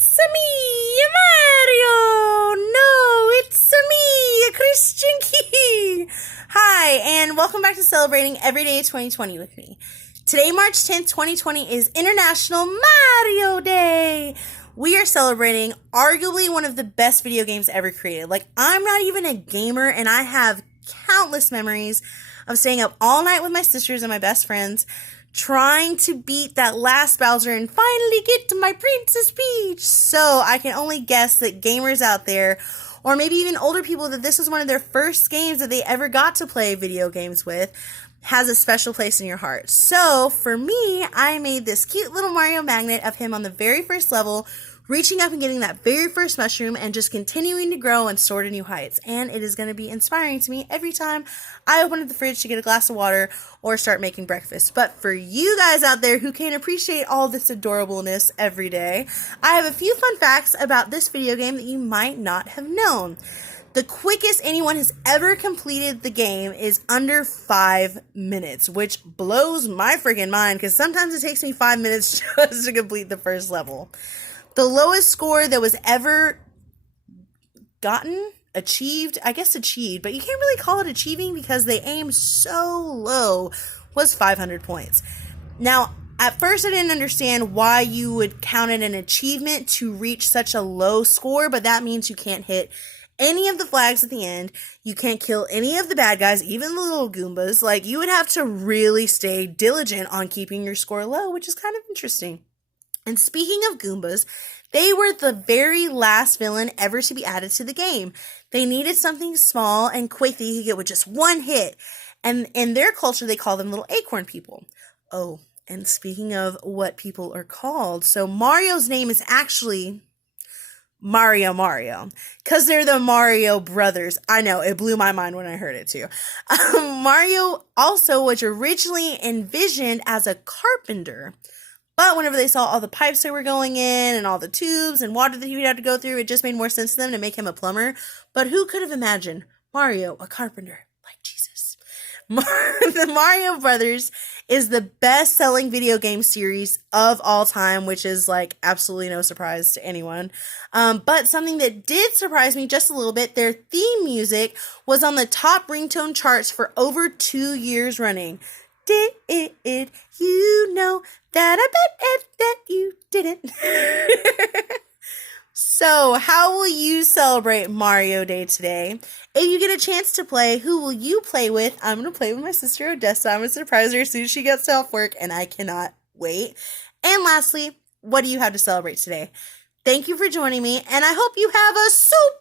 It's me, Mario! No, it's me, Christian Key! Hi, and welcome back to Celebrating Everyday 2020 with me. Today, March 10th, 2020 is International Mario Day! We are celebrating arguably one of the best video games ever created. Like, I'm not even a gamer, and I have countless memories of staying up all night with my sisters and my best friends, trying to beat that last Bowser and finally get to my Princess Peach. So I can only guess that gamers out there, or maybe even older people, that this is one of their first games that they ever got to play video games with, has a special place in your heart. So for me, I made this cute little Mario magnet of him on the very first level, reaching up and getting that very first mushroom and just continuing to grow and soar to new heights. And it is going to be inspiring to me every time I open up the fridge to get a glass of water or start making breakfast. But for you guys out there who can appreciate all this adorableness every day, I have a few fun facts about this video game that you might not have known. The quickest anyone has ever completed the game is under 5 minutes, which blows my freaking mind because sometimes it takes me 5 minutes just to complete the first level. The lowest score that was ever achieved, but you can't really call it achieving because they aim so low, was 500 points. Now, at first I didn't understand why you would count it an achievement to reach such a low score, but that means you can't hit any of the flags at the end. You can't kill any of the bad guys, even the little Goombas. Like, you would have to really stay diligent on keeping your score low, which is kind of interesting. And speaking of Goombas, they were the very last villain ever to be added to the game. They needed something small and quick that you could get with just one hit. And in their culture, they call them little acorn people. Oh, and speaking of what people are called, so Mario's name is actually Mario, because they're the Mario brothers. I know, it blew my mind when I heard it too. Mario also was originally envisioned as a carpenter. But whenever they saw all the pipes that were going in and all the tubes and water that he would have to go through, it just made more sense to them to make him a plumber. But who could have imagined Mario, a carpenter, like Jesus? The Mario Brothers is the best-selling video game series of all time, which is like absolutely no surprise to anyone. But something that did surprise me just a little bit, their theme music was on the top ringtone charts for over 2 years running. Did you know that? I bet that you didn't. So, how will you celebrate Mario Day today? If you get a chance to play, who will you play with? I'm going to play with my sister Odessa. I'm going to surprise her as soon as she gets off work, and I cannot wait. And lastly, what do you have to celebrate today? Thank you for joining me, and I hope you have a super